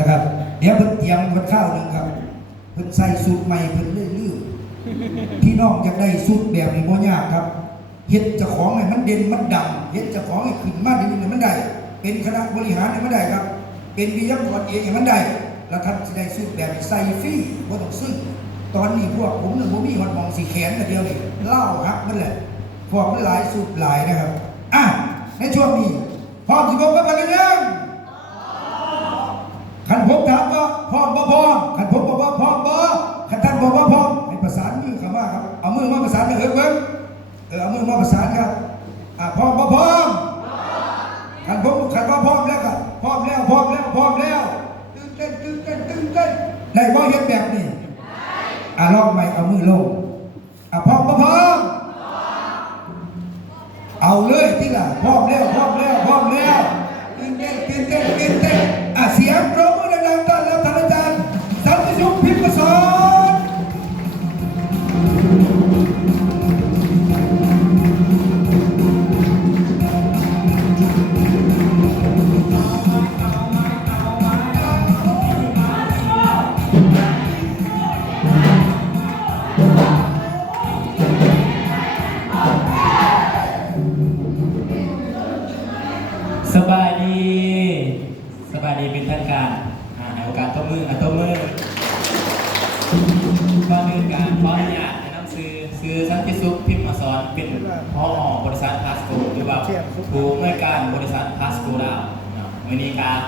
นะครับเดี๋ยวเพิ่นเตรียมกับข้าวหนึ่งครับเพิ่นใส่สูตรใหม่เพิ่นลื่นๆพี่น้องอยากได้สูตรแบบนี้บ่ยากครับเฮ็ดเจ้าของให้มันเด่นมันดังเฮ็ดเจ้าของให้ขึ้นมาดีๆมันได้เป็นคณะบริหารให้มันได้ครับเป็นวิทยากรเองให้มันได้แล้วท่านสิได้สูตรแบบใส่ฟรีบ่ต้องซื้อตอนนี้พวกผมเนี่ยบ่มีฮอดมองสิแขนแต่เดียวนี่เล่าฮักมันแหละพวกมันหลายสูตรหลายนะครับในช่วงนี้พร้อมสิบ่กับกันหรือยังขันผมถามว่าพร้อมบ่พร้อมขันผมบอกว่าพร้อมบ่ขันท่านบอกว่าพร้อมให้ประสานมือคำว่าครับเอามือมาประสานกันเบิ่งเอามือมาประสานครับพร้อมบ่พร้อมขันว่าพร้อมแล้วก็พร้อมแล้วตื่นเต้นได้บ่เฮ็ดแบบนี้ลองใหม่เอามือลงพร้อมบ่พร้อมเอาเลยที่ล่ะพร้อมแล้วตื่นเต้นเสียงปรบมือดังๆต้อนรับท่านอาจารย์สันติสุขพิมพ์สอนสบายดีเป็นทางการให้โอกาสตัวมือก่อนอื่นการขออนุญาตแนะนำซื้อสันติสุขพิมพ์สอนเป็นผอบริษัทพาสโกหรือว่าผู้อำนวยการบริษัทพาสโกดาววันนี้การ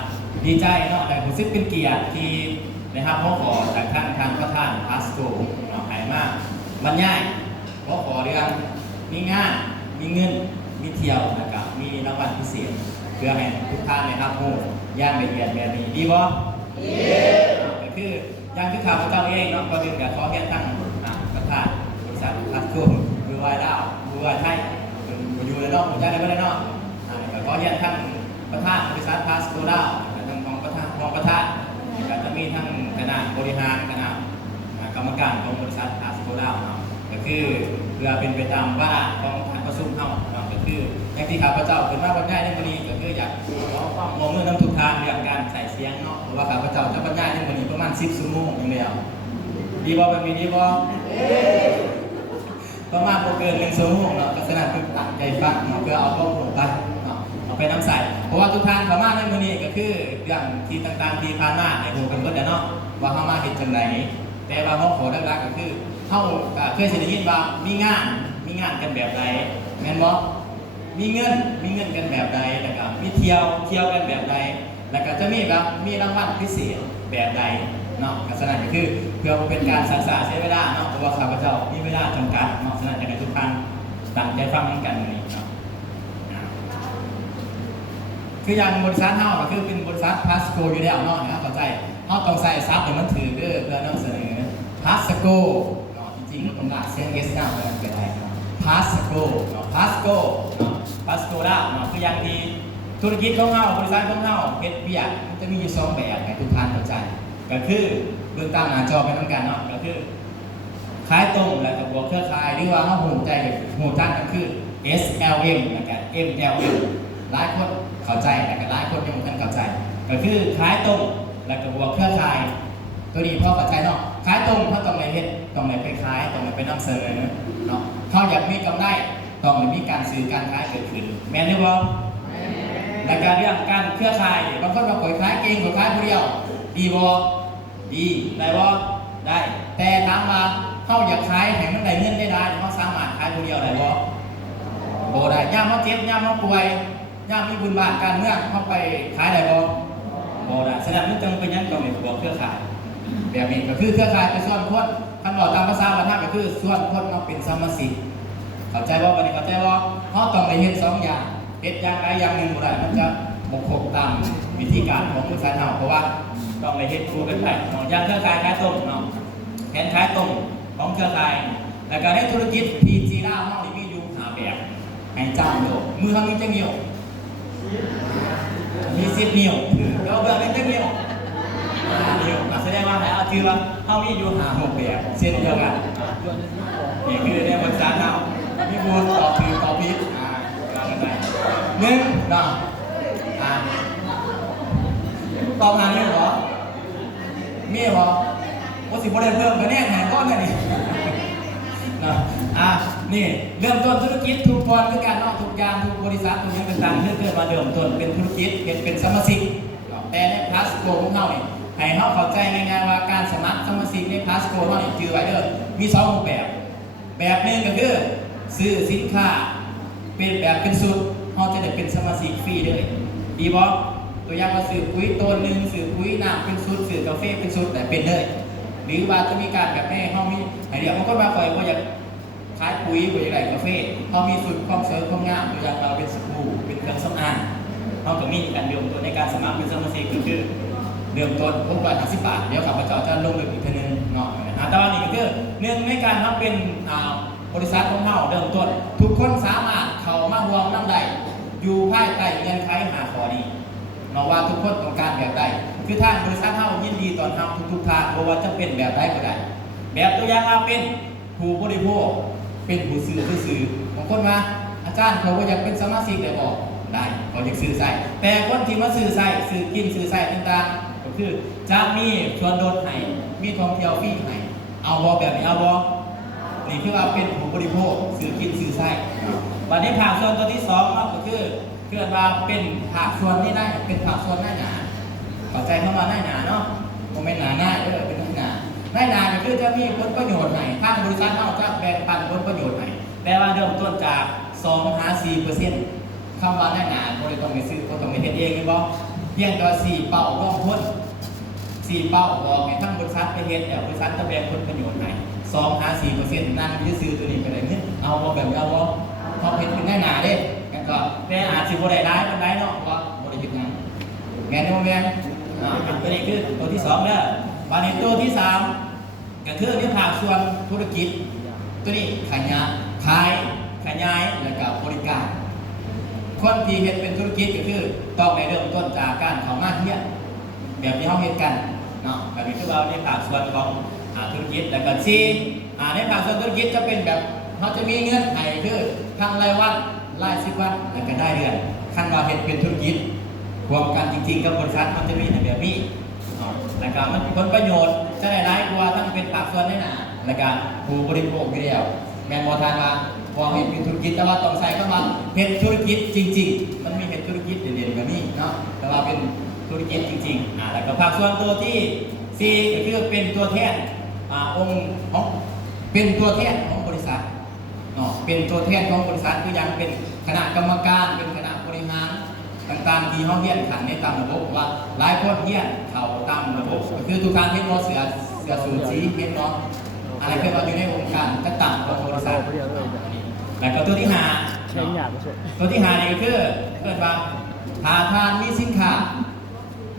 ดีใจเนาะแต่ผมซึ่งเป็นเกียรติที่นะครับขอจากท่านประธานพาสโกหายมากบรรยายขอเรื่องมีงานมีเงินมีเที่ยวนะครับมีรางวัลพิเศษเพื่อให้ทุกท่านนะครับผู้ย่างละเอียดแบบนี้ดีบ่ก็คืออย่างที่ข้าพเจ้าเองเนาะก็เรียนกับขอเรียนตั้งประธานบริษัทพาสโกมือวายดาวมือวายไทยอยู่ในนอกหัวใจในประเทศนอกก็ขอเรียนทั้งประธานบริษัทพาสโกดาวทั้งของประธานก็จะมีทั้งคณะบริหารคณะกรรมการของบริษัทพาสโกดาวก็คือเพื่อเป็นไปตามวาระของการประชุมเขาก็คืออย่างที่ข้าพเจ้าเป็นมาบรรยายในวันนี้ก็คืออยากขอความร่วมมือทั้งทุกท่านเรื่องการใส่เสียงเนาะเพราะว่าข้าพเจ้าจะบรรยายในวันนี้ประมาณ10 ชั่วโมงอย่างเดียวดีบ่แบบนี้ดีบ่ประมาณเกิน1 ชั่วโมงเนาะก็แสดงคือตั้งใจฟังเนาะเพื่อเอาข้อมูลไปเนาะเอาไปนำใส่เพราะว่าทุกท่านเข้ามาในวันนี้ก็คือเรื่องที่ต่างๆที่ผ่านมาในหูกันเบิดเนาะว่าเข้ามาเฮ็ดจังได๋แต่ว่าขอหลักๆก็คือเฮาก็เคยได้ยินว่ามีงานกันแบบใดแม่นบ่มีเงินกันแบบใดแล้วก็มีเที่ยวกันแบบใดแล้วก็จะมีแบบมีรางวัลพิเศษแบบใดเนาะก็ฉะนั้นก็คือเพื่อเป็นการศึกษาใช้เวลาเนาะเพราะว่าข้าพเจ้ามีเวลาจำกัดเนาะฉะนั้นจะให้ทุกท่านตั้งใจฟังกันนี่เนาะคืออย่างบริษัทเฮาก็คือเป็นบริษัทพาสโกอยู่แล้วเนาะเข้าใจเฮาต้องใส่ซับให้มันถือเด้อเพื่อนำเสนอพาสโกเนาะจริงๆผมว่าเสียง S 9มันเป็นอะไรพาสโกเนาะพาสโกดาวเนาะคืออย่างที่ธุรกิจของเฮาบริษัทของเฮาเฮ็ดเวียกมันจะมีอยู่2แบบให้ทุกท่านเข้าใจก็คือเบื้องตามหน้าจอไปนํกันเนาะก็คือขายตรงแล้วก็บวกเครือข่ายหรือว่าเฮาฮู้ใจฮู้จักก็คือ SLM แล้วก็ MLM หลายคนเข้าใจแต่ก็หลายคนยังบ่ทันเข้าใจก็คือขายตรงแล้วก็บวกเครือข่ายตัวนี้พอเข้าใจเนาะขายตรงเฮาต้องไปเฮ็ดต้องไปขายต้องไปนำเสนอเนาะเฮาอยากมีกำไรต้องมีการซื้อการขายเกิดขึ้นแม่นหรือบ่และการเรื่องการเครือข่ายบางคนมาขายขายเก่งขายผู้เดียวดีบ่ดีได้บ่ได้แต่ถามว่าเฮาอยากขายให้มันได้เงินได้เฮาสามารถขายผู้เดียวได้บ่ได้ยามเฮาเจ็บยามเฮาป่วยยามมีบุญบาตรการเมืองเฮาไปขายได้บ่ได้แสดงมันจึงเป็นหยังต้องมีตัวเครือข่ายแบบนี้ก็คือเครือข่ายเป็นส่วนคนคันบอกตามภาษาวัฒนธรรมก็คือส่วนคนมาเป็นสมาชิกเข้าใจบ่บัดนี้เข้าใจบ่เฮาต้องได้เฮ็ด2อย่างเฮ็ดอย่างใดอย่างหนึ่งบ่ได้มันจะบ่ครบตามวิธีการของบริษัทเฮาเพราะว่าต้องได้เฮ็ดคู่กันไปเนาะอย่างเครือข่ายขายตรงเนาะแผนขายตรงของเครือข่ายแล้วก็ในธุรกิจ PG ดาวเฮานี่มีอยู่5แบบให้จำอยู่มือเฮามีจังนิ้วมี10 นิ้วแล้วเบิ่งเป็นจังนิ้วนิ้วแสดงว่าให้เอาชื่อว่าเฮามีอยู่5-6แบบเช่นเดียวกันนี่คือในบริษัทเฮามีบูธต่อผิดว่ากันไป1เนาะตอบหานิ้วเหรอ มีบ่โอ้สิบ่ได้เพิ่มก็แน่ไหนบ่นั่นนี่นะนี่เริ่มต้นธุรกิจทุกคนคือการเนาะทุกอย่างทุกบริษัททุกอย่างต่างๆเกิดมาเริ่มต้นเป็นธุรกิจเป็นสมาชิกแต่ในพาสโกของเราเนี่ยให้เขาเข้าใจง่ายๆว่าการสมัครสมาชิกในพาสโกเราเนี่ยจือไว้เด้อมี2รูปแบบหนึ่งก็คือซื้อสินค้าเป็นแบบเป็นสุดเราจะได้เป็นสมาชิกฟรีเลยดีบ่ตัวอย่างว่าซื้อปุ๋ยตัวนึงซื้อปุ๋ยน้ำเป็นสุดซื้อกาแฟเป็นสุดแต่เป็นเลยหรือว่าจะมีการแบบให้เขามีให้เดี๋ยวมันก็มาคอยว่าอยากขายปุ๋ยหรืออะไรกาแฟเขามีสุดความสวยความงามตัวอย่างเราเป็นสบู่เป็นเครื่องสำอางเขาจะมีการเริ่มต้นในการสมัครเป็นสมาชิกก็คือเริ่มต้น650 บาทเดี๋ยวข้าพเจ้าจะลงลึกอีกทีนึงเนาะแต่ว่านี่ก็คือเนื่องในการทำเป็นบริษัทของเราเริ่มต้นทุกคนสามารถเข้ามารวมน้ำใดอยู่ภายใต้เงื่อนไขหาข้อนี้เนาะว่าทุกคนต้องการแบบใดคือทางบริษัทเรายินดีต้อนรับทุกทางเพราะว่าจะเป็นแบบใดก็ได้แบบตัวอย่างเราเป็นผู้บริโภคเป็นผู้ซื้อบางคนมาอาจารย์เขาก็อยากเป็นสมาชิกได้บอกได้เขาอยากซื้อใส่แต่คนที่มาซื้อใส่ซื้อกินซื้อใส่ต่างๆก็คือจะมีชวนโดนให้มีท่องเที่ยวฟรีให้เอาบอแบบนี้เอาบอนี่คือว่าเป็นผู้บริโภคซื้อกินซื้อใส่วันนี้ภาคส่วนตัวที่2ก็คือเกิดว่าเป็นภาคส่วนที่ได้เป็นภาคส่วนหน้าหนาเข้าใจเข้ามาหน้าหนาเนาะโมเมนต์หน้าเป็นหน้าหนาก็คือจะมีผลประโยชน์ให้ทางบริษัทเราจะแบ่งปันผลประโยชน์ให้แต่ว่าเริ่มต้นจาก2-4%คำว่าหน้าบริษัทต้องไปซื้อต้องไปเฮ็ดเองนี่บ่เพียงแต่4 เป้าร่องพ้น4 เป้าบอกให้ทั้งบริษัทไปเฮ็ดบริษัทจะแบ่งผลประโยชน์ให้2-4%นั่นคือซื้อตัวนี้ไปเลยเนี่ยเอาบ่แบบเอาบ่เขาเฮ็ดเป็นหน้าเด้กันก็แต่อาจสิบ่ได้หลายปานใดเนาะเพราะว่าบ่ได้เฮ็ดงานแม่นบ่แม่นตัวนี้คือตัวที่2เด้อบัดนี้ตัวที่3ก็คือในภาคส่วนธุรกิจตัวนี้ขยายแล้วก็บริการคนที่เฮ็ดเป็นธุรกิจก็คือต้องได้เริ่มต้นจากการเข้ามาเรียนแบบที่เฮาเฮ็ดกันเนาะแบบนี้คือเราในภาคส่วนของธุรกิจแล้วก็ในภาคส่วนธุรกิจจะเป็นแบบเขาจะมีเงื่อนไขคือทั้งรายวันราย10 วันแล้วก็ได้เดือนขั้นว่าเฮ็ดเป็นธุรกิจรวมกันจริงๆกับบริษัทมันจะมีแบบนี้แล้วก็มันผลประโยชน์จะได้หลายกว่าทั้งเป็นภาคส่วนในหน้าแล้วก็ผู้บริโภคอยู่แล้วแม่นบ่ทานว่าพอเฮ็ดเป็นธุรกิจแต่ว่าต้องใส่คำว่าเฮ็ดธุรกิจจริงๆมันมีเฮ็ดธุรกิจเด่นๆแบบนี้เนาะแต่ว่าเป็นธุรกิจจริงๆแล้วก็ภาคส่วนตัวที่4ก็คือเป็นตัวแทนองค์ของเป็นตัวแทนของบริษัทเนาะเป็นตัวแทนของบริษัทคือยังเป็นคณะกรรมการเป็นคณะบริหารต่างๆที่เฮาเรียนขันในตามระบบว่าหลายคนเรียนเข้าตามระบบก็คือทุกท่านเห็นบ่เสือสูทสีเห็นบ่อะไรคือว่าอยู่ในองค์การต่างๆของบริษัทแล้วก็ตัวที่5ตัวที่5นี่ก็คือเกิดว่าถ้าทานมีสินค้า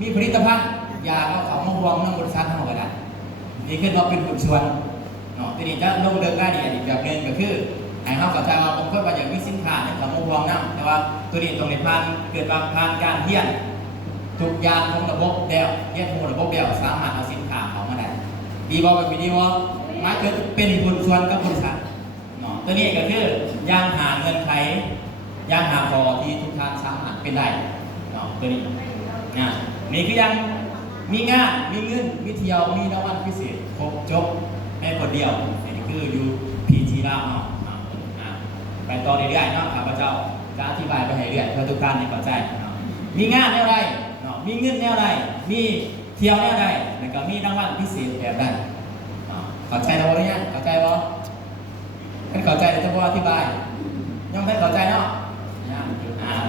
มีผลิตภัณฑ์อยากเอาเข้ามารวมในบริษัทเฮาก็ได้นี่คือว่าเป็นหุ้นส่วนเนาะทีนี้จะลงเดินได้อีกแบบนึงก็คือให้เขาเข้าใจว่าบางคนว่าอยากมีสินค้าเนี่ยเขามาวางน้ำแต่ว่าตัวนี้ตรงในผ่านเกิดผ่านการเรียนทุกอย่างของระบบแล้วเรียนระบบแล้วสามารถเอาสินค้าเขามาได้ดีบอแบบนี้ว่าหมายถึงเป็นหุ้นส่วนกับบริษัทเนาะตัวนี้ก็คือย่างหาเงินไขย่างหาพอที่ทุกท่านสามารถเป็นได้เนาะตัวนี้นี่คือยังมีงานมีเงินมีเที่ยวมีรางวัลพิเศษครบจบในคนเดียวนี่คืออยู่พีจีลาวเนาะไปต่อเรื่อยๆเนาะข้าพเจ้าจะอธิบายไปให้เรื่อยเพื่อทุกท่านเข้าใจมีงานแนวใดเนาะมีเงินแนวใดมีเที่ยวแนวใดแล้วก็มีรางวัลพิเศษแบบใดเข้าใจแล้วหรือยังเข้าใจบ่ไม่เข้าใจจะบอกอธิบายยังไม่เข้าใจเนาะ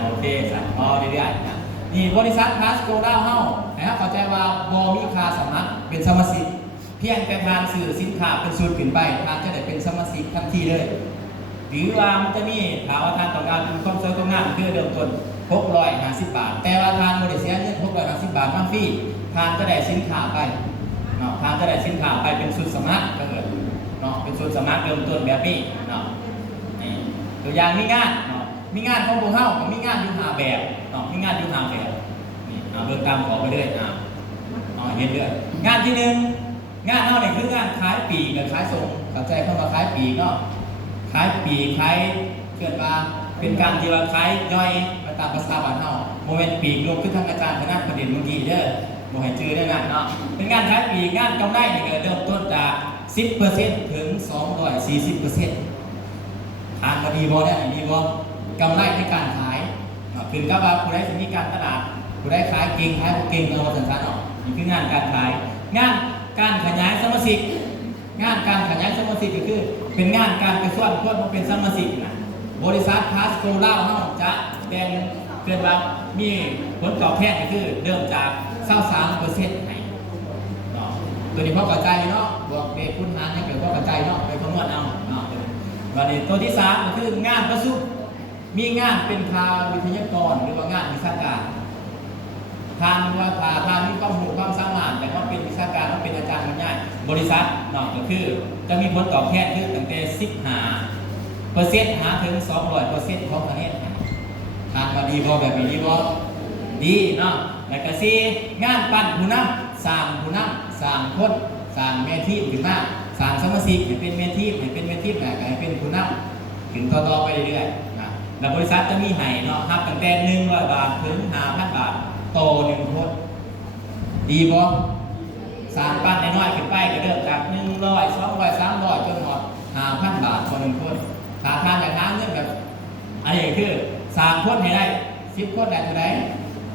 โอเคสั่งพอเรื่อยๆนี่บริษัทพาสโกดาวเฮานะครับเข้าใจว่าบ่มีค่าสมัครเป็นสมาชิกเพียงแต่ทานสื่อสินค้าเป็นสูตรขึ้นไปทานจะได้เป็นสมาชิกทันทีเลยหรือว่ามันจะมีถามว่าทานต้องการเป็นความสวยความงามคือเริ่มต้น650 บาทแต่ว่าทานบริษัทเนี่ย650 บาทมาฟรีทานจะได้สินค้าไปเนาะทานจะได้สินค้าไปเป็นสูตรสมัครก็เกิดเนาะเป็นสูตรสมัครเริ่มต้นแบบนี้เนาะนี่ตัวอย่างมีงานเนาะมีงานของพวกเฮาก็มีงานอยู่5แบบเนาะมีงานอยู่5แบบนี่เดินตามขอไปเรื่อยเห็นเรื่อยงานที่1งานเฮาเนี่ยคืองานขายปีกกับขายส่งเข้าใจเข้ามาขายปีกเนาะขายปีกขายเกิดมาเป็นการที่ว่าขายย่อยมาตามภาษาบ้านเฮาโมเมนต์ปีกลงคือทางอาจารย์คณะประเด็นเมื่อกี้เด้อ บ่ให้จื้อได้งานเนาะเป็นงานขายปลีกงานกำไรนี่ก็เริ่มต้นจาก 10% ถึง 240%ทานมาดีบ่ได้ดีบ่กำไรในการขายขึ้นกับว่าผู้ใดสิมีการตลาดผู้ใดขายเก่งขายบ่เก่งเอาว่าซั่นๆเนาะนี่คืองานการขายงานการขยายสมาชิกงานการขยายสมาชิกก็คือเป็นงานการไปส่วนคนมาเป็นสมาชิกนะบริษัทพาสโกล่าเฮาจะแบ่งเกินว่ามีผลตอบแทนก็คือเริ่มจาก23%ให้เนาะตัวนี้พอเข้าใจเนาะบวกเด็กคุณหารยังเกิดพอเข้าใจเนาะไปคำนวณเอาเนาะวันนี้ตัวที่3ก็คืองานประชุมมีงานเป็นข่าววิทยากรหรือว่างานวิชาการทางว่าทางมีความรู้ความสามารถแต่ว่าเป็นวิชาการว่าเป็นอาจารย์มันง่ายบริษัทเนาะก็คือจะมีผลตอบแทนคือตั้งแต่15%หาถึง 200%ของคะแนนทางมาดีบ่แบบนี้ดีบ่ดีเนาะแล้วก็4งานปั้นผู้นำสร้างผู้นำสร้างคนสร้างแม่ทีมขึ้นมาสร้างสมาชิกให้เป็นแม่ทีมให้เป็นแม่ทีมแล้วก็ให้เป็นผู้นำถึงต่อๆไปเรื่อยๆนะแล้วบริษัทจะมีให้เนาะรับตั้งแต่100 บาทถึง 5,000 บาทต่อ1คนดีบ่สร้างปั้นน้อยๆขึ้นไปก็เริ่มจาก100 200 300จนหมด 5,000 บาทต่อ1คนถ้าทานอยากหาเงินแบบอันนี้คือ3คนให้ได้10คนได้เท่าไหร่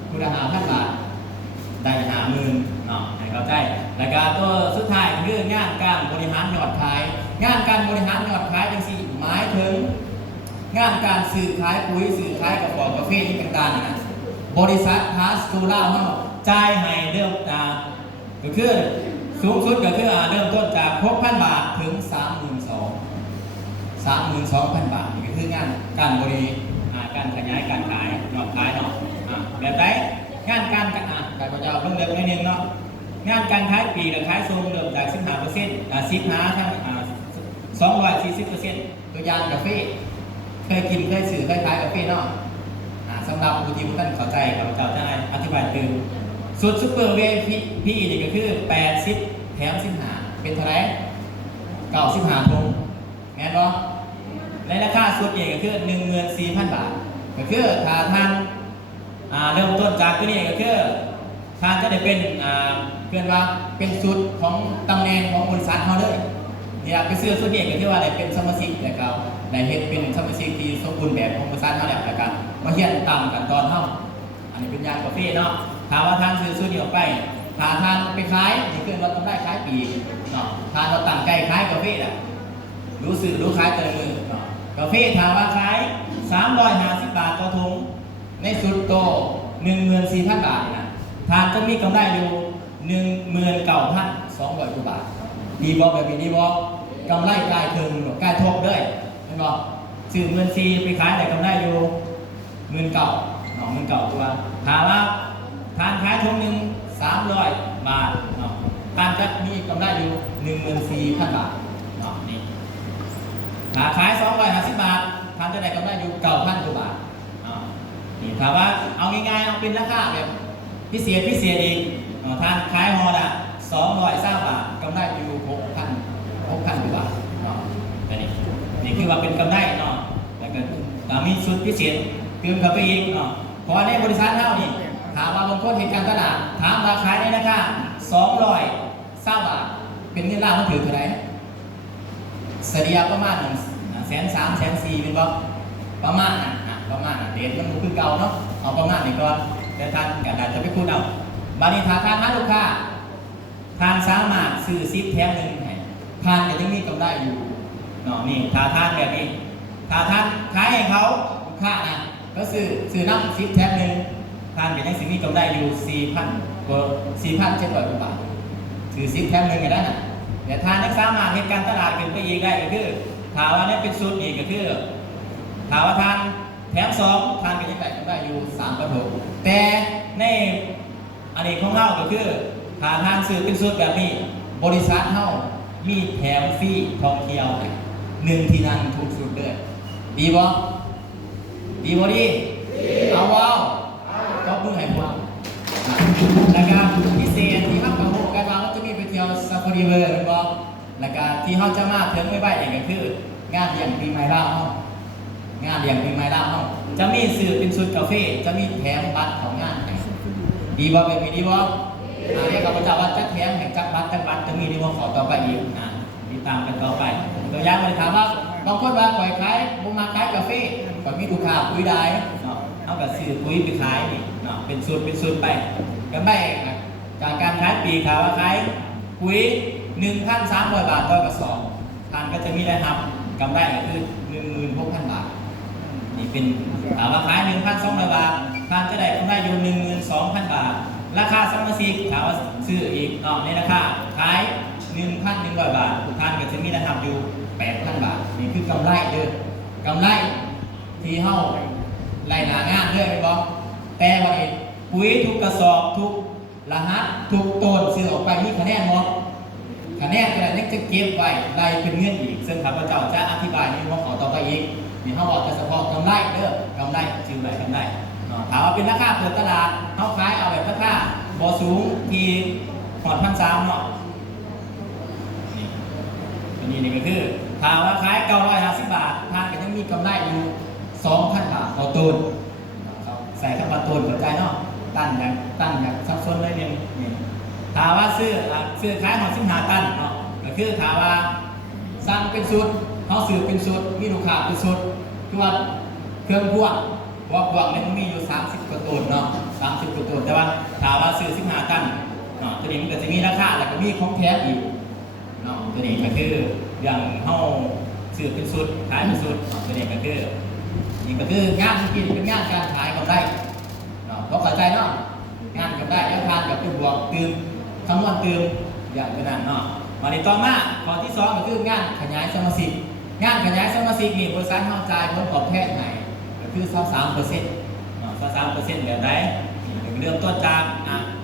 คุณละ5,000 บาทได้50,000เนาะให้เข้าใจแล้วก็ตัวสุดท้ายคืองานการบริหารยอดขายงานการบริหารยอดขายจังซี่หมายถึงงานการซื้อขายปุ๋ยซื้อขายกาแฟกาแฟที่ต่างๆนะบริษัทพาสโกล่าเฮาจ่ายให้เริ่มก็คือสูงสุดก็คือเริ่มต้นจาก 6,000 บาทถึง 32,000 บาทนี่ก็คืองานการบริการขยายการขายยอดขายเนาะแบบไหนงานการการประชาชนเริ่มนิดนึงเนาะงานการขายปีและขายทรงเริ่มจาก 15% 15ทั้ง240%ตัวอย่างกาแฟเคยกินเคยซื้อเคยขายกาแฟเนาะสำหรับผู้ที่ท่านเข้าใจกับเจ้าจะอธิบายตื่นสุดซุปเปอร์เวพี่นี่ก็คือ80แถม15เป็นเท่าไหร่95 ทงแม่นบ่ในราคาสุดนี่ก็คือ 14,000 บาทก็คือถ้าท่านเริ่มต้นจากตัวนี้ก็คือท่านจะได้เป็นเพื่อนว่าเป็นสุดของตำแหน่งของบริษัทเฮาเลยนี่ล่ะไปซื้อสุดนี้ก็คือว่าได้เป็นสมาชิกแล้วก็ได้เฮ็ดเป็นสมาชิกที่สมบูรณ์แบบของบริษัทเฮาแล้วก็มาเรียนตามขั้นตอนเฮาอันนี้เป็นยางกาแฟเนาะถ้าว่าท่านซื้อสุดนี้ออกไปถ้าท่านไปขายนี่คือว่าต้องได้ขายปีเนาะท่านเราตั้งใจขายกาแฟน่ะรู้สึกรู้ขายแต่ละมือเนาะกาแฟถามว่าขาย350 บาทต่อถุงในสุดโต 14,000 บาทนะทานก็มีกำไรอยู่ 19,200 กว่าบาทดีบ่แบบนี้ดีบ่กำไรกลายถึงกลายทบเลยเห็นบ่ซื้อ14,000ไปขายได้กำไรอยู่19,000เนาะ19,000ตัวถามว่าทานขายถุงนึง300 บาทเนาะทานจะมีกำไรอยู่ 14,000 บาทเนาะนี่ถ้าขาย250 บาททานจะได้กำไรอยู่ 9,000 กว่าบาทนี่ถามว่าเอาง่ายๆเอาเป็นราคาแบบพิเศษอีกทานขายฮอละ230 บาทกำไรอยู่ 6,000 กว่าบาทเนาะนี่คือว่าเป็นกำไรเนาะแล้วก็มีชุดพิเศษเติมเข้าไปอีกเนาะเพราะในบริษัทเท่านี่ถามว่าบางคนเห็นการตลาดถามราคาในราคา230 บาทเป็นเงินล้านมันถือเท่าไหร่เสียประมาณ130,000 140,000เป็นบ่ประมาณเดทมันคือเก่าเนาะเอาประมาณนี้ก่อนแต่ท่านกระดาษจะไปคูณเอาบานี้ถ้าท่านหาลูกค้าท่านสามารถซื้อซิปแถมหนึ่งให้ท่านก็ยังมีกำไรอยู่เนาะนี่ถ้าท่านแบบนี้ถ้าท่านขายให้เขาลูกค้านะก็ซื้อน้ำซิปแถมหนึ่งท่านก็ยังมีกำไรอยู่ 4,700 กว่าบาทซื้อซิปแถมหนึ่งก็ได้นะแต่ท่านยังสามารถเห็นการตลาดขึ้นไปอีกได้ก็คือถ้าว่านี่เป็นสูตรอีกก็คือถ้าว่าท่านแถม2ท่านก็ยังได้อยู่3,600แต่ในอันนี้ของเราก็คือถ้าท่านซื้อเป็นสูตรแบบนี้บริษัทเฮามีแถมฟรีท่องเที่ยว1ที่นั่งทุกสูตรเลยดีบ่ดีเอาว้าวก็มือให้พวกแล้วก็พิเศษที่เราประมูลกันมาก็จะมีไปเที่ยวซาฟารีเวอร์เป็นบ่แล้วก็ที่เฮาจะมาถึงไม่ไหวเองก็คืองานเลี้ยงปีใหม่ลาวเฮางานเลี้ยงปีใหม่ลาวเฮาจะมีซื้อเป็นชุดกาแฟจะมีแถมบัตรของงานให้ดีบ่แบบนี้ดีบ่ เรียกข้าพเจ้าว่าจักแถมแห่งจักบัตรจะมีในหัวข้อต่อไปอีกติดตามกันต่อไปตัวอย่างเลยถามว่าบางคนว่าปล่อยขายบุมาขายกาแฟก็มีลูกค้าคุยได้เนาะเอาแบบซื้อปุ๋ยไปขายนี่เนาะเป็นสูตรไปก็ไม่จากการขายปีข่าวว่าขายปุ๋ย 1,300 บาทต่อกระสอบทานก็จะมีรายรับกำไรก็คือ 16,000 บาทนี่เป็นถามว่าขาย 1,200 บาททานจะได้กำไรอยู่ 12,000 บาทราคาสมาชิกถามว่าซื้ออีกเนาะในราคาขาย 1,100 บาททานก็จะมีรายรับอยู่ 8,000 บาทนี่คือกำไรเด้อกำไรที่เฮาไล่หน้างานเด้อไม่บอกแต่ว่าปุ๋ยทุกกระสอบทุกรหัสทุกต้นซื้อออกไปมีคะแนนหมดคะแนนขนาดนี้จะเก็บไว้ไล่เป็นเงินอีกซึ่งข้าพเจ้าจะอธิบายในหัวข้อต่อไปอีกนี่เขาบอกเฉพาะกำไรเด้อกำไรชื่ออะไรกำไรถามว่าเป็นราคาเปิดตลาดเขาขายเอาแบบราคาบ่สูงที่หอด1,300เนาะนี่ก็คือถามว่าขาย950 บาททานก็ยังมีกำไรอยู่ 2,000 บาทต่อต้นใส่เข้ามาต้นเข้าใจเนาะตั้งอย่างซับซ้อนเลยเนี่ยถามว่าซื้อขายของ15 ตันเนาะก็คือถามว่าสั่งเป็นชุดเขาซื้อเป็นชุดมีลูกค้าเป็นชุดคือว่าเครื่องพ่วงเนี่ยมันมีอยู่30 กว่าต้นเนาะ30 กว่าต้นแต่ว่าถามว่าซื้อ15 ตันเนาะตัวนี้มันก็จะมีราคาแล้วก็มีของแถมอีกเนาะตัวนี้ก็คืออย่างเขาซื้อเป็นชุดขายเป็นชุดตัวนี้ก็คืองานที่เป็นงานการขายกำไรเนาะเข้าใจเนาะงานกำไรแล้วทานกับตัวบวกตื่นคำนวณตื่นอย่างนั้นเนาะมาในต่อมาข้อที่2ก็คืองานขยายสมาชิกงานขยายสมาชิกนี่บริษัทเข้าใจผลตอบแทนไหนก็คือ23%เนาะ23%แบบไหนเริ่มต้นจาก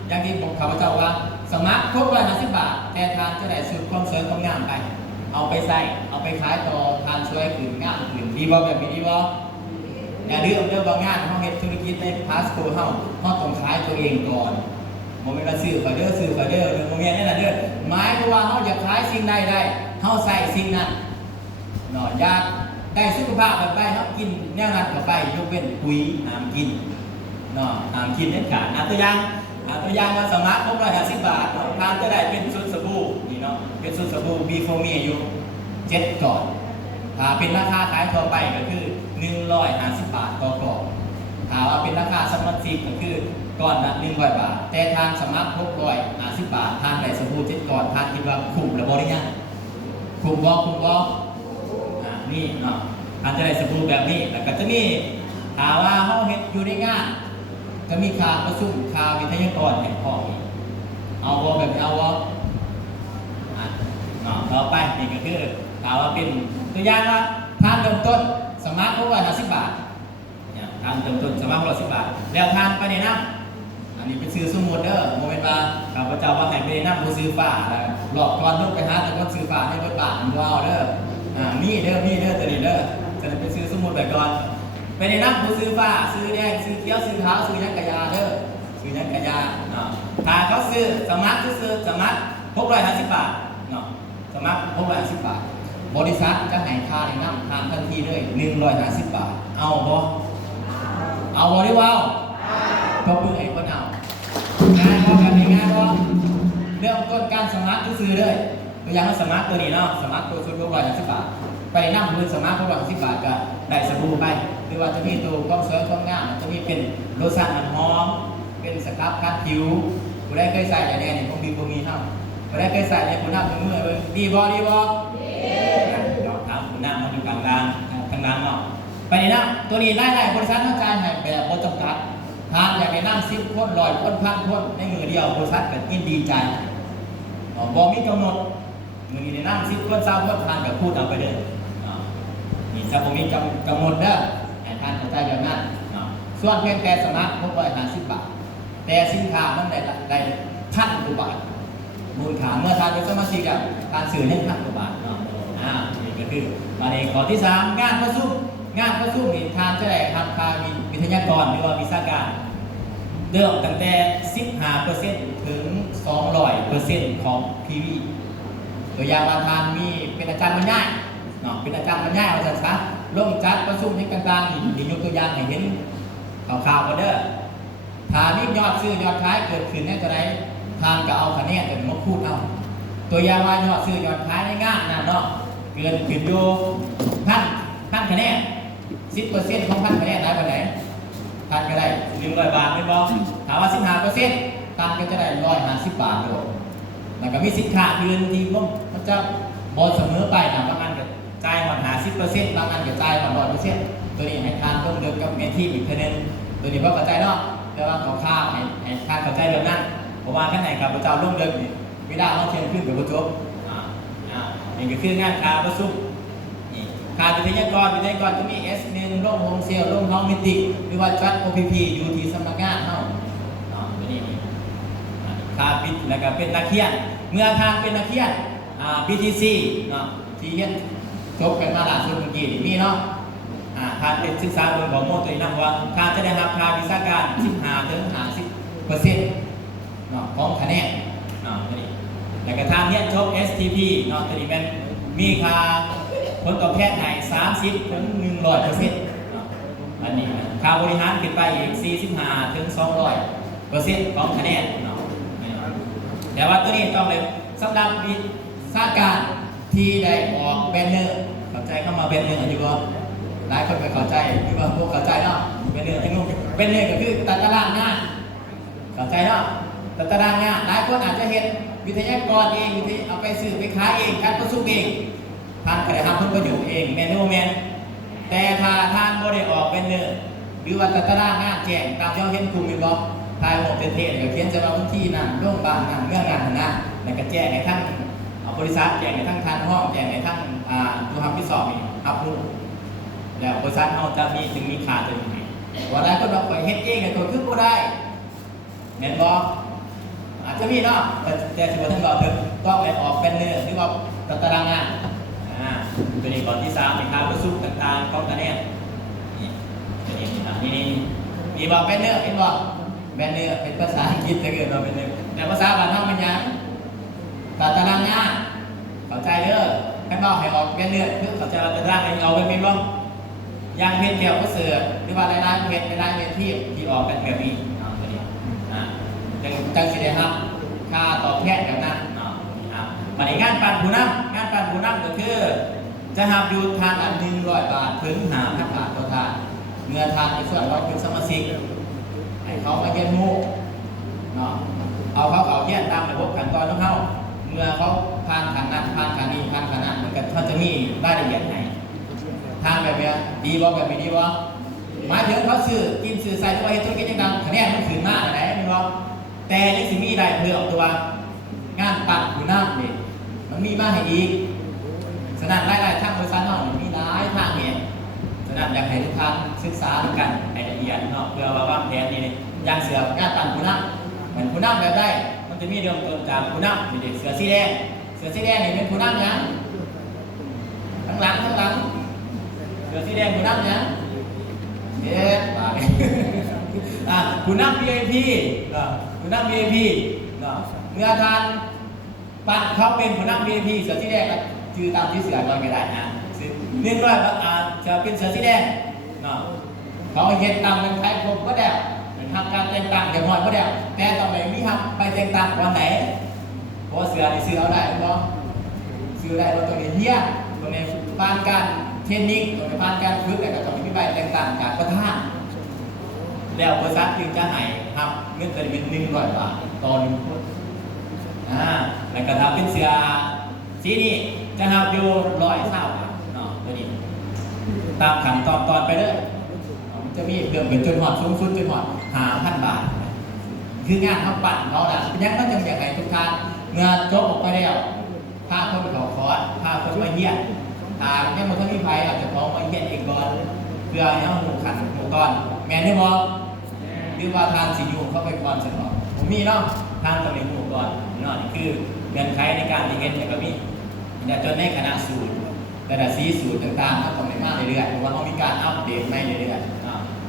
อย่างที่ผมข้าพเจ้าว่าสมัครครบ150 บาทแต่ทานจะได้สูตรความสวยความงามไปเอาไปใส่เอาไปขายต่อทานสวยขึ้นงามขึ้นดีบ่แบบนี้ดีบ่อย่าลืมเรื่องบางงานเขาเฮ็ดธุรกิจในพาสโกเขาต้องขายตัวเองก่อนโมเมนต์ซื้อขายเด้อเรื่องโมเมนต์นี่แหละเด้อหมายถึงว่าเขาอยากขายสิ่งใดได้เขาใส่สิ่งนั้นเนาะอยากได้สุขภาพแบบใดเขากินแนวนั้นเข้าไปยกเว้นปุ๋ยห้ามกินเนาะห้ามกินเด็ดขาดตัวอย่างมาสมัครครบ150 บาททานจะได้เป็นชุดสบู่นี่เนาะเป็นชุดสบู่บีโฟมีอยู่7 ก่อนถ้าเป็นราคาขายทั่วไปก็คือ150 บาทต่อกล่องถ้าว่าเป็นราคาสมาชิกก็คือก้อนละ100 บาทแต่ทางสมัคร650 บาททานได้สบู่7 ก่อนทานคิดว่าคุ้มหรือบ่หรือยังคุ้มบ่นี่เนาะทานจะได้สบู่แบบนี้แล้วก็จะมีถ้าว่าเฮาเฮ็ดอยู่ในงานก็มีค่าประชุมค่าวิทยากรให้พร้อมอีกเอาบ่แบบเอาบ่เนาะต่อไปนี่ก็คือถามว่าเป็นตัวอย่างว่าทานเริ่มต้นสมัคร650 บาทเนี่ยทานเริ่มต้นสมัคร610 บาทแล้วทานไปในน้ำอันนี้เป็นซื้อสมุดเด้อโมเมนต์ว่าข้าพเจ้าว่าให้ไปในน้ำผู้ซื้อฝาหลอกก่อนลูกไปหาแต่คนซื้อฝาให้รถบาทมันว้าวเด้อมีเด้อตัวนี้เด้อจะเป็นซื้อสมุดไปก่อนไปในน้ำผู้ซื้อฝาซื้อแดงซื้อเขียวซื้อขาวซื้อยักษ์กระยาเด้อซื้อยักษ์กระยาถ้าเขาซื้อสมัคร650 บาทเนาะสมัคร650 บาทบริษัทจะให้ค่าในน้ำทานทันทีเลย150 บาทเอาบ่ได้ว่าก็เพื่อให้คนเอางานพอกันง่ายบ่เริ่มต้นการสมัครซื้อเลยตัวอย่างว่าสมัครตัวนี้เนาะสมัครตัวชุด650 บาทไปนั่งพื้นสมัคร650 บาทก็ได้สบู่ไปหรือว่าจะมีตัวกล้องสวยกล้องงามจะมีเป็นโลชั่นน้ำหอมเป็นสครับคัดผิวผู้ใดเคยใส่อย่างนี้เนี่ยคงมีเท่าผู้ใดเคยใส่เนี่ยคุณน้ำถึงมือเลยดีบ่ถามคุณน้ำมาอยู่กลางล่างเนาะไปในน้ำตัวนี้ได้บริษัทต้องการให้แบบบ่จำกัดทานอย่างในน้ำ10 คน100 คน1,000 คนในมือเดียวบริษัทก็ยินดีใจบ่มีกำหนดมือนี้ในน้ำ10 คน20 คนทานแบบพูดเอาไปเลยนี่จะบ่มีกำหนดเด้อให้ทานเข้าใจแบบนั้นส่วนเพียงแต่สมัคร650 บาทแต่สินค้ามันได้1,000 กว่าบาทมูลค่าเมื่อทานเป็นสมาชิกกับการซื้อ1,000 กว่าบาทนี่ก็คือประเด็นข้อที่3งานประชุมนี่ทานจะได้ครับค่าวิทยากรหรือว่าวิชาการเริ่มตั้งแต่ 15% ถึง 200% ของ PV ตัวอย่างว่าทานมีเป็นอาจารย์บรรยายเนาะเป็นอาจารย์บรรยายเอาซะลงจัดประชุมต่างๆนี่ยกตัวอย่างให้เห็นข่าวๆกันเด้อถ้ามียอดซื้อยอดขายเกิดขึ้นในตัวใด ทางก็เอาคะแนนตัวนี้มาพูดเอาตัวอย่างว่ายอดซื้อยอดขายในงานนั่นเนาะเกินขึ้นอยู่พันคะแนน10%ของพันคะแนนได้ปานไหนพันก็ได้100 บาทไม่บอกถามว่า15%พันก็จะได้150 บาทโดดแล้วก็มีสินค้าอื่นที่มันจะบอเสมอไปนะบางอันก็จ่ายมัน50%บางอันก็จ่ายมัน100%ตัวนี้ให้ทานต้องเดินกับเมทีอีกเท่านึงตัวนี้ว่าเข้าใจเนาะแต่ว่าของข้าวให้ทานเข้าใจแบบนั้นเพราะว่าข้างในกับพระเจ้าร่วมเดินนี่ไม่ได้เอาเทียนขึ้นกับพระจบนี่ก็คืองานคาประสุมนี่คาวิทยากรจะมี S1 ร่มโฮมเซลร่มน้องมิติหรือว่าจัด OPP อยู่ที่สำนักงานเนาะตัวนี้คาปิดแล้วก็เป็นนักเขียนเมื่อทานเป็นนักเขียนBTC เนาะที่เรียนจบกันมาล่าสุดเมื่อกี้นี่มีเนาะทานเป็นศึกษาโดยบอกโมตัวนี้นะว่าทานจะได้รับค่าวิชาการ15-50%เนาะของคะแนนเนาะตัวนี้แล้วก็ทานเรียนจบ STP เนาะตัวนี้มันมีค่าผลตอบแทนให้30-100%เนาะอันนี้นะค่าบริหารขึ้นไปอีก45-200%ของคะแนนเนาะแต่ว่าตัวนี้ต้องเลยสำหรับวิชาการที่ได้ออกแบนเนอร์เข้าใจเข้ามาแบนเนอร์อยู่บ่หลายคนไปเข้าใจหรือว่าพวกเข้าใจเนาะแบนเนอร์ที่นู่นแบนเนอร์ก็คือตารางงานเข้าใจเนาะตารางงานหลายคนอาจจะเห็นวิทยากรเองวิทยเอาไปซื้อไปขายเองการประชุมเองท่านก็ได้ทำผลประโยชน์เองแมนโนแมนแต่ถ้าท่านบ่ได้ออกแบนเนอร์หรือว่าตารางงานแจ้งตามที่เราเห็นกลุ่มอยู่บ่ทายโหมเทศก็เขียนจะมาพื้นที่นั่นโรงพยาบาลนั่นเรื่องงานนั่นแล้วก็แจ้งในทั้งบริษัทแจ้งในทั้งทานห้องแจ้งในทั้งตัวทำพิสอบนี่ครับผู้แล้วบริษัทเราจะมีขาดจะมีว่าได้ก็ต้องไปเฮ็ดเองในตัวคือผู้ได้เห็นบ่อาจจะมีเนาะแต่ถือว่าท่านบอกถึงต้องไปออกเป็นเนื้อหรือว่าตารางงานตัวนี้ก่อนที่3ในค่าประสุต่างๆของคะแนนนี่มีบอกเป็นเนื้อเห็นบ่แบนเนอร์เป็นภาษาอังกฤษถ้าเกิดเราเป็นเนื้อแต่ภาษาบ้านเราเป็นยังตารางงานเข้าใจเด้อให้บอกให้ออกแบนเนอร์คือเข้าใจว่าตารางงานเอาไปมีบ้างยังเพจเกี่ยวกับเสือหรือว่าหลายๆเพจที่ออกกันแบบนี้ตัวนี้จังสิได้ครับค่าตอบแทนแบบนั้นมาในงานปั่นผู้นำก็คือจะหับอยู่ทานอัน100 บาทถึง5,000 บาทต่อทานเมื่อทานในส่วนเราเป็นสมาชิกให้เขามาเรียนรู้เนาะเอาเขาเรียนตามระบบขั้นตอนของเขาเมื่อเขาผ่านขันนั้นผ่านขันนี้ผ่านขันนั้นมันก็เขาจะมีรายละเอียดไหนทางแบบนี้ดีบ่แบบนี้ดีบ่หมายถึงเขาซื้อกินซื้อใส่ตัวเฮ็ดธุรกิจยังดังคะแนนมันขึ้นมากไหนไม่บ่แต่ยังสิมีได้เพิ่มตัวงานปั่นผู้นำนี่มันมีมาให้อีกฉะนั้นหลายๆทางบริษัทเนาะมีหลายทางเนี่ยฉะนั้นอยากให้ทุกท่านศึกษาด้วยกันให้ละเอียดเนาะเพื่อว่าวางแผนนี่อย่างเสืองานปั่นผู้นำเหมือนผู้นำแบบได้มันจะมีเริ่มต้นจากผู้นำเด็กเสือสีแดงนี่เป็นผู้นำยังข้างหลังเสือสีแดงผู้นำยังผู้นำ VIP ผู้นำ VIP เมื่อทานปั่นเขาเป็นผู้นำ VIP เสือสีแดงชื่อตามที่เสือลอยก็ได้นะเนื่องด้วยจะเป็นเสือสีแดงเขาเห็นตามเป็นใครผมก็ได้ทำการแต่งตั้งอย่างน้อยก็ได้แต่ต่อไปมีทำไปแต่งตั้งวันไหนเพราะเสือนี่ซื้อเอาได้เพราะซื้อได้เราต้องเรียนเยี่ยมตัวนี้ผ่านการเทรนนิ่งตัวนี้ผ่านการฝึกแต่ก็ต้องมีใบแต่งตั้งจากประธานแล้วบริษัทจึงจะให้ครับเงินเดือนเป็น100 บาทต่อ1 คนแล้วก็ทำเป็นเสือสีนี้จะทำอยู่120 บาทตัวนี้ตามขั้นตอนไปเลยจะมีเรื่องเป็นจนหอดสูงสุดจนหอด5,000 บาทคืองานเขาปั่นเขาแหละยังก็จะอย่างไรทุกท่านเมื่อจบออกไปแล้วพาคนไปขอคอร์สพาคนมาเยี่ยมเนี่ยมันถ้ามีไฟอาจจะพร้อมมาเยี่ยมเองก่อนเพื่อให้เขาหมู่ขันหมู่ก่อนแมนได้บอหรือว่าทางสิยูเข้าไปก่อนสักหน่อยผมมีเนาะทางตำแหน่งหมู่ก่อนนี่คือเงื่อนไขในการที่เห็นเนี่ยก็มีแต่จนในคณะสูตรแต่ละสีสูตรต่างๆเขาต้องได้มากเรื่อยๆเพราะว่าเขามีการอัปเดตไม่เรื่อยๆ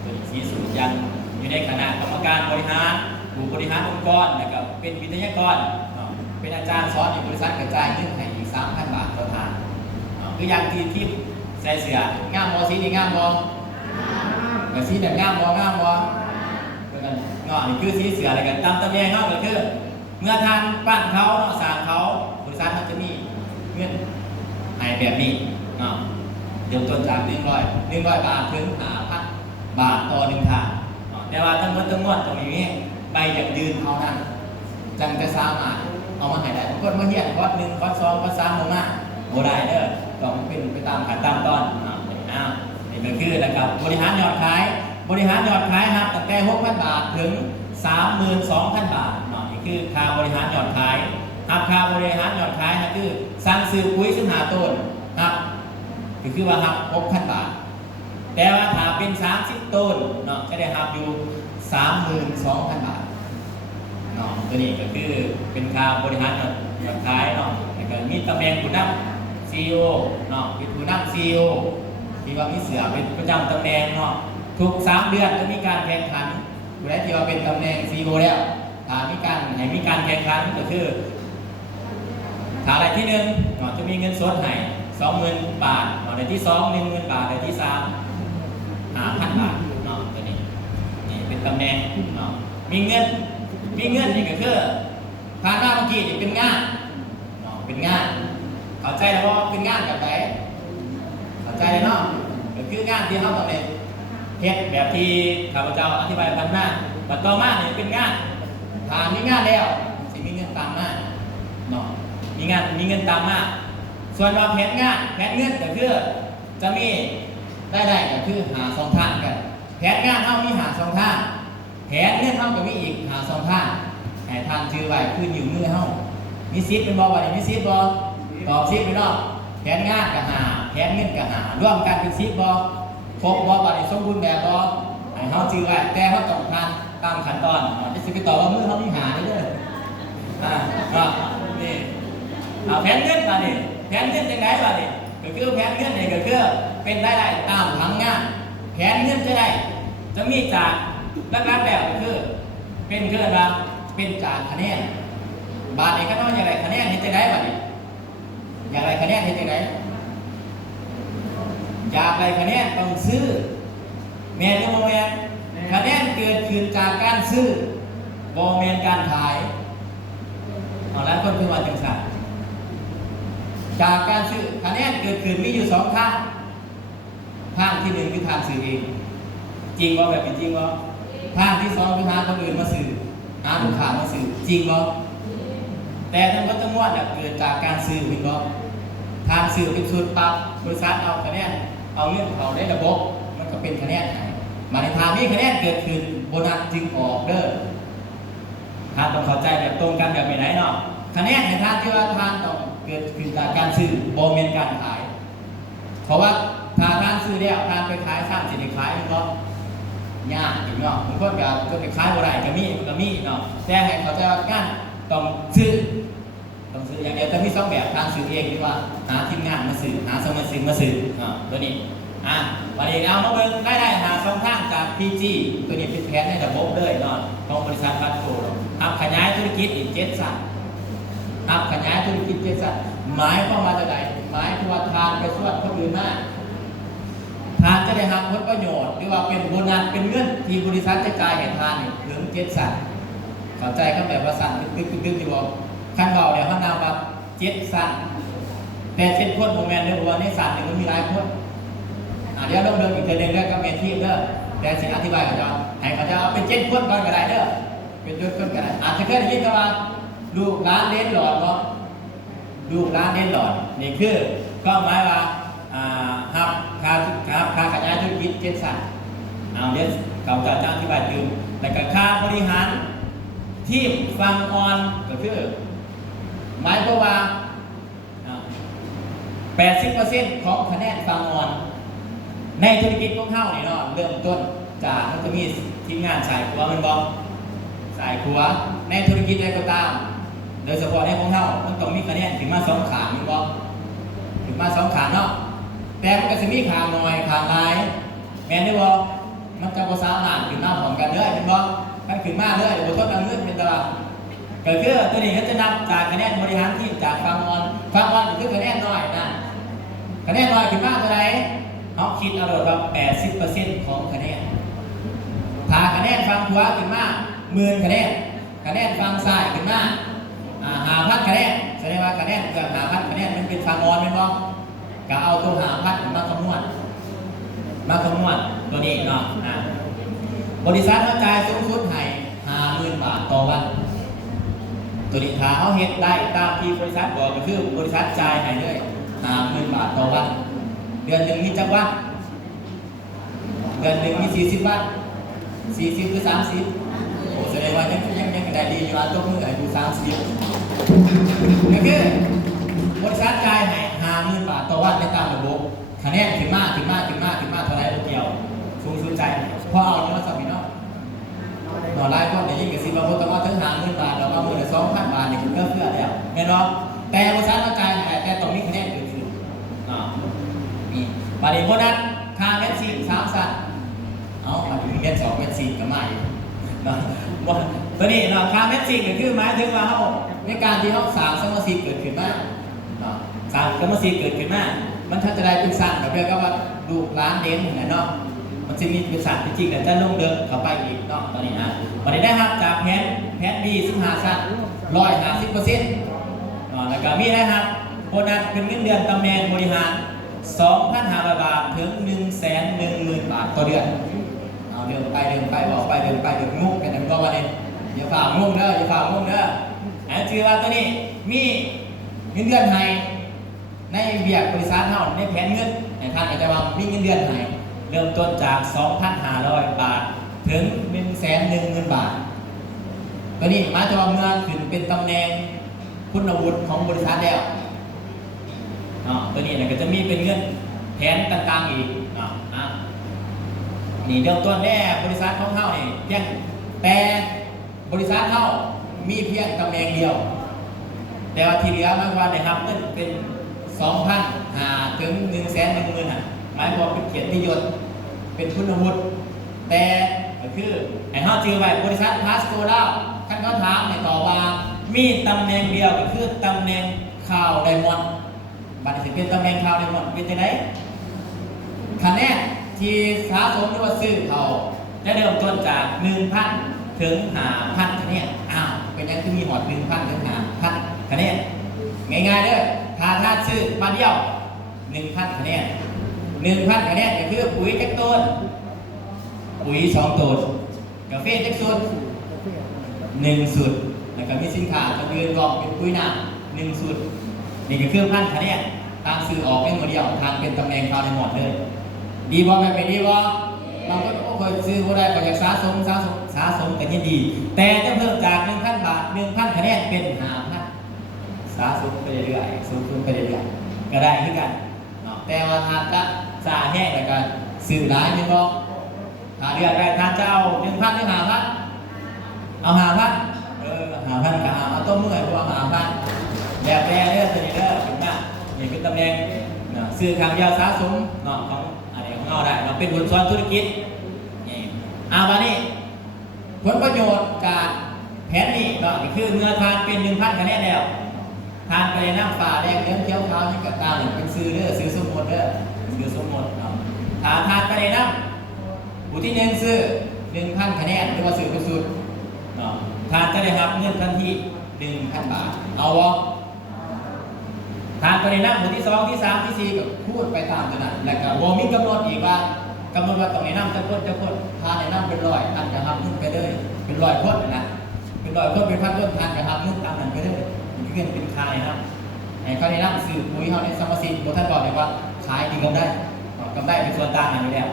ตัวสีสูตรยังอยู่ในคณะกรรมการบริหารผู้บริหารองค์กรแล้วก็เป็นวิทยากรเป็นอาจารย์สอนอยู่บริษัทกระจายเงินให้อีก3,000 บาทต่อทานคืออย่างที่ใส่เสื้องามบอสีนี่งามบอแต่สีเนี่ยงามบองามบอนี่คือสีเสื้ออะไรกันตามตำแหน่งเขาก็คือ เมื่อทานปั้นเขาเนาะสร้างเขาบริษัทมันจะมีเงินให้แบบนี้เนาะเริ่มต้นจาก100 บาทถึง5,000 บาทต่อ1 ทางเนาะแต่ว่าทั้งหมดตรงนี้ใบอย่างยืนเท่านั้นจังจะสามารถเอามาให้ได้บางคนมาเรียนคอร์ส1คอร์ส2คอร์ส3ลงมาบ่ได้เด้อต้องเป็นไปตามขั้นตามตอนนี่ก็คือนะครับบริหารยอดขายครับตั้งแต่ 6,000 บาทถึง 32,000 บาทเนาะนี่คือค่าบริหารยอดขายครับค่าบริหารยอดขายนะคือสั่งซื้อปุ๋ยซึ่งหาต้นครับคือว่าครับ 6,000 บาทแต่ว่าถ้าเป็น30 ต้นเนาะจะได้ครับอยู่ 32,000 บาทเนาะตัวนี้ก็คือเป็นค่าบริหารยอดขายเนาะแล้วก็มีตำแหน่งผู้นำ CEO เนาะเป็นผู้นำ CEO ที่ว่ามีเสือเป็นประจำตำแหน่งเนาะทุก3 เดือนจะมีการแข่งขันผู้ใดที่ว่าเป็นตำแหน่ง CEO แล้วถ้ามีการแข่งขันก็คือถ้าอะไรที่1เนาะจะมีเงินสดให้ 20,000 บาทเนาะในที่2 10,000 บาทในที่3 5,000 บาทเนาะตัวนี้นี่เป็นตำแหน่งเนาะมีเงินนี่ก็คือผ่านหน้าเมื่อกี้นี่เป็นงานเนาะเป็นงานเข้าใจแล้วว่าเป็นงานแบบไหนเข้าใจเนาะก็คืองานที่เราต้องเฮ็ดแบบที่ข้าพเจ้าอธิบายพันหน้าแต่ต่อมาเนี่ยเป็นงานผ่านมีงานแล้วสิมีเงินตามมาเนาะมีเงินตามมาส่วนว่าแผนเงินก็คือจะมีได้ก็คือหา2 ทางกันแผนงานเฮามีหา2 ทางแผนเงินเฮาก็มีอีกหา2 ทางให้ทานชื่อไว้คืออยู่มือเฮามีสิทธิ์เป็นบ่ว่ามีสิทธิ์บ่ตอบสิทธิ์ไปเนาะแผนงานก็หาแผนเงินก็หาร่วมกันเป็นสิทธิ์บ่ครบบ่ว่าได้สมบูรณ์แบบบ่ให้เฮาชื่อไว้แต่เฮาต้องทานตามขั้นตอนจะสิไปตอบว่ามือเฮามีหาเด้อนี่เอาแผนเงินมาดิแผนเงินจังได๋บัดนี้ก็คือแผนเงินนี่ก็คือเป็นรายได้ตามผังงานแผนเงินจะมีจากหลักๆแล้วก็คือเป็นว่าเป็นจากคะแนนบาทนี้ก็ต้องอย่างไรคะแนนเฮ็ดจังได๋บัดนี้อย่างไรคะแนนเฮ็ดจังได๋อยากได้คะแนนต้องซื้อแม่นบ่แม่นคะแนนเกิดขึ้นจากการซื้อบ่แม่นการขายเอาหลายคนคือว่าจังซั่นจากการซื้อคะแนนเกิดขึ้นมีอยู่2 ทางที่1คือทางซื้อเองจริงบ่แบบเป็นจริงบ่ทางที่2คือหาคนอื่นมาซื้อหาลูกค้ามาซื้อจริงบ่แต่ทั้งหมดทั้งมวลเกิดจากการซื้อเห็นบ่ทางซื้อเป็นชุดปั๊บบริษัทเอาคะแนนเอาเงินเข้าในระบบมันก็เป็นคะแนนให้มาในทางนี้คะแนนเกิดขึ้นโบนัสจึงออกเด้อถ้าต้องเข้าใจแบบตรงกันแบบไหนเนาะคะแนนในทางที่ว่าทางต้องเกิดขึ้นจากการซื้อบ่แม่นการขายเพราะว่าถ้าทานซื้อแล้วทานไปขายสร้างสินค้ามันก็ยากอีกเนาะบางคนก็ไปขายบ่ได้ก็มีเนาะแต่ให้เข้าใจว่างานต้องซื้ออย่างเดียวแต่มี2 แบบทางซื้อเองที่ว่าหาทีมงานมาซื้อหาสมาชิกมาซื้อตัวนี้วันนี้เอามาเบิ่งได้หา2 ทางจาก PG ตัวนี้เป็นแผนในระบบเลยเนาะของบริษัทบัตโกขยายธุรกิจอีก7 สัตว์ขยายธุรกิจ7 สัตว์หมายความว่าจะได้หมายความว่าทานไปส่วนคนอื่นมากทานจะได้รับผลประโยชน์หรือว่าเป็นโบนัสเป็นเงินที่บริษัทจะจ่ายให้ทานนี่ถึง7 สัตว์เข้าใจคำแบบว่าสัตว์ตึกๆอยู่บ่คันเบาเดี๋ยวเขานำว่า7 สัตว์แต่7 คนโมเมนต์เรื่องว่าในสัตว์นี่มันมีหลายคนเดี๋ยวเราเดินอีกเดือนนึงแล้วก็เมนทีเด้อแต่สิ่งอธิบายเขาจะให้เขาจะเอาเป็น7 คนก่อนก็ได้เด้อเป็น7 คนก็ได้อาจจะเคยได้ยินคำว่าลูกหลานเล่นหลอดบ่ลูกหลานเล่นหลอดนี่คือก็หมายว่าค่าขยายธุรกิจ7 สัตว์เดี๋ยวเขาจะอธิบายตื่นแต่กับค่าบริหารทีมฟังออนก็คือหมายความว่า 80% ของคะแนนฟังออนในธุรกิจของเฮานี่เนาะเริ่มต้นจากมันจะมีทีมงานสายครัวมันบ่สายครัวในธุรกิจใดก็ตามโดยเฉพาะในของเฮามันต้องมีคะแนนถึงมา2 ขางมันบ่ถึงมา2 ขางเนาะแต่มันก็สิมีขางน้อยขางหลายแม่นได้บ่มันจะบ่สามารถขึ้นมาพร้อมกันเด้อแม่นบ่มันขึ้นมาเลยบ่ทดเอาเงินเป็นตารางก็คือตัวนี้ก็จะนับจากคะแนนบริหารทีมจากฟังออนก็คือคะแนนน้อยนะคะแนนน้อยขึ้นมาเท่าไหร่เอาคิดเอาโดดว่า 80% ของคะแนนถ้าคะแนนฟังขวาขึ้นมา10,000 คะแนนฟังซ้ายขึ้นมา คะแนนเกือบ5,000คะแนนมันเป็นฟางอนไหมบ่ก็เอาตัว5,000มาคำนวณตัวนี้เนาะบริษัทกระจายสูงสุดให้50,000 บาทต่อวันตัวนี้ถ้าเขาเฮ็ดได้ตามที่บริษัทบอกก็คือบริษัทจ่ายให้เลย50,000 บาทต่อวันเดือนหนึ่งมีจักวันเดือนหนึ่งมี40 วัน40หรือ30โอ้แสดงว่ายังได้ดีอยู่ตัวมืออายุ30ก็คือบริษัทจ่ายให้50,000 บาทต่อวันในตามระบบคะแนนขึ้นมาเท่าไรเกี่ยวสูงสุดใจเพราะเอาเนาะสมิเนาะหน่อไล่พวกนี้ยิ่งกับ10 บาทต้องเอาถึง50,000 บาทแล้วก็มือละ2,000 บาทนี่คือเพื่อแล้วแน่นอนแต่บริษัทจ่ายให้แต่ตรงนี้คะแนนเกิดขึ้นมีประเด็นโบนัสค่าเม็ดซี3 สัตว์เอามาถึงเม็ด2 เม็ด4ก็มาอีกเนาะตัวนี้เนาะค่าเม็ดซีก็คือหมายถึงว่าเขาในการที่เขาสร้างสมาชิกเกิดขึ้นมาเนาะสร้างสมาชิกเกิดขึ้นมามันถ้าจะได้เป็นสั่งกับเพื่อนก็ว่าดูร้านเด่นเนาะมันจะมีเป็นสั่งจริงๆแต่จะลงเดินเข้าไปอีกเนาะตอนนี้นะวันนี้ได้ครับจากแพนดี15 สั่ง150%แล้วก็มีนะครับโบนัสเป็นเงินเดือนตำแหน่งบริหาร 2,500 บาทถึง 110,000 บาทต่อเดือนเอาเดินไปบอกไปเดินงุกกันก็ว่าเนี่ยอย่าฝ่างุกเด้อชื่อว่าตัวนี้มีเงินเดือนให้ในเบียกบริษัทเท่าในแผนเงินในท่านอาจจะว่ามีเงินเดือนให้เริ่มต้นจาก 2,500 บาทถึง 110,000 บาทตัวนี้หมายถึงว่าเมื่อขึ้นเป็นตำแหน่งคุณวุฒิของบริษัทแล้วตัวนี้ก็จะมีเป็นเงินแผนต่างๆอีกนี่เริ่มต้นแน่บริษัทของเท่านี่เพียงแต่บริษัทเท่ามีเพียงตำแหน่งเดียวแต่ว่าที่เหลือหมายความว่านะครับเงินเป็น2,500 ถึง 110,000หมายความเป็นเกียรติยศเป็นคุณวุฒิแต่ก็คือไอ้เฮาชื่อไว้บริษัทพาสโกล่าท่านเขาถามในต่อว่ามีตำแหน่งเดียวก็คือตำแหน่งข่าวไดมอนด์บัดนี้เป็นตำแหน่งข่าวไดมอนด์เป็นจังได๋คะแนนที่สะสมหรือว่าซื้อเขาจะเริ่มต้นจาก 1,000 ถึง 5,000 คะแนนเป็นยังคือมีหอด 1,000 ถึง 5,000 คะแนนง่ายๆเด้อถ้าซื้อมาเดียว 1,000 คะแนน 1,000 คะแนนก็คือปุ๋ยจักต้นปุ๋ย2 ต้นกาแฟจักสุด1 สุดแล้วก็มีสินค้าตัวอื่นก็เป็นปุ๋ยน้ำ1 สุดนี่ก็คือ1,000 คะแนนทางซื้อออกเป็นโมเดลทางเป็นตำแหน่งข่าวในหมดเลยดีบ่แบบดีบ่บางคนเคยซื้อบ่ได้ก็อยากสะสมแต่ยินดีแต่จะเพิ่มจาก 1,000 บาท 1,000 คะแนนเป็น 5,000 สะสมไปเรื่อยๆสูงขึ้นไปเรื่อยๆก็ได้คือกันแต่ว่าทานจะสาแห้งแล้วก็ซื้อหลายแม่นบ่ถ้าเลือกได้ทานจะเอา 1,000 หรือ 5,000 เอา 5,000 5,000ก็เอาต้มมือให้พวก 5,000 แบบแรกเด้อตัวนี้เด้อเป็นว่านี่เป็นตำแหน่งซื้อครั้งเดียวสะสมของอะไรของเราได้เราเป็นหุ้นส่วนธุรกิจนี่วันนี้ผลประโยชน์จากแผนนี้นี่คือเมื่อทานเป็น 1,000 คะแนนแล้วทานไปน้ำปลาแดงเหลืองเขียวขาวนี่กับตาหนึ่งเป็นซื้อเด้อซื้อสมมติเด้อซื้อสมมติถ้าทานไปน้ำผู้ที่1ซื้อ 1,000 คะแนนหรือว่าซื้อเป็นสุดทานจะได้รับเงินทันที 1,000 บาทเอาวะทานไปน้ำผู้ที่2ที่3ที่4ก็พูดไปตามนั้นแล้วก็มีกำหนดอีกว่ากำหนดว่าต้องในน้ำจะคนทานในน้ำเป็น100ท่านจะรับเงินไปเลยเป็น100 คนนะเป็น100 คนเป็น1,000 คนทานจะรับเงินตามนั้นไปเลยเงินเป็นคายนะไอ้เขาในน้ำซื้อปุ๋ยเขาในสมาชิกท่านบอกเลยว่าขายกินกำไรเป็นส่วนต่างอยู่แล้ว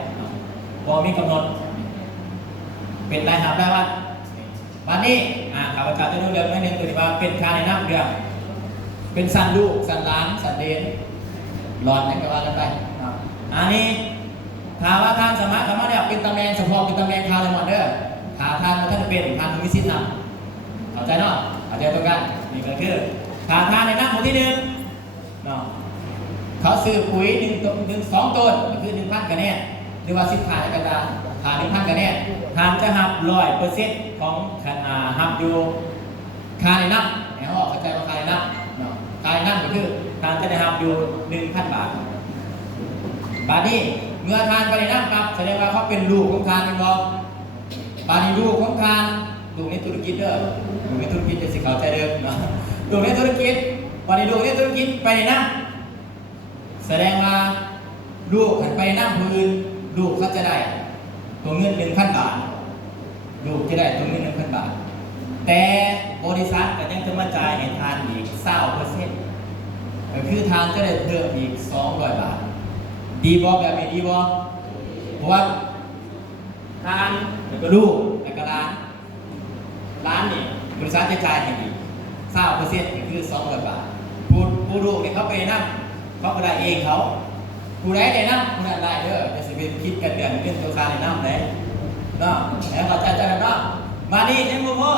มีกำหนดเป็นรายหับได้ว่าวันนี้ข้าพเจ้าจะดูเรื่องนึงคือว่าเป็นคาในน้ำเดือดเป็นสันลูกสันล้านสันเดนหลอดนี่ก็ว่ากันไปอันนี้ถ้าว่าท่านสามารถเนี่ยเป็นตำแหน่งเฉพาะเป็นตำแหน่งคาในหมดเด้อถ้าท่านจะเป็นท่านมีสิทธิ์นำเข้าใจเนาะเข้าใจตรงกันนี่ก็คือถ้าท่านในน้ำหมู่ที่1เขาซื้อปุ๋ย2 ต้นก็คือ 1,000 คะแนนหรือว่า10 ขายกระดาษหา 1,000 คะแนนทานจะหับ 100% ของหับอยู่ค่าในน้ำเข้าใจว่าค่าในน้ำค่าในน้ำก็คือทานจะได้หับอยู่ 1,000 บาทบาทนี้เมื่อทานไปในน้ำครับแสดงว่าเขาเป็นลูกของทานเป็นบ่บาทนี้ลูกของทานลูกในธุรกิจเด้อลูกในธุรกิจจะสิเข้าใจเด้อลูกในธุรกิจวัน วันนี้ลูกเรียนธุรกิจไปในน้ำแสดงว่าลูกหันไปน้ำพื้นลูกเขาจะได้ตัวเงิน1,000 บาทลูกจะได้ตัวเงิน1,000 บาทแต่บริษัทก็ยังจะมาจ่ายให้ทานอีก20%ก็คือทานจะได้เพิ่มอีก200 บาทดีบอแบบนี้ดีบอเพราะว่าทานแล้วก็ลูกแล้วก็ร้านนี่บริษัทจะจ่ายให้อีก20%ก็คือ200 บาทผู้ลูกเนี่ยเขาไปนั่งเขาก็ได้เองเขาผู้ใดได้นั่งผู้นั้นได้เด้อจะสิเป็นคิดกันเดือนเงินตัวการในน้ำไหนเนาะแล้วเขาจะกันเนาะมานี่ยังบ่พอ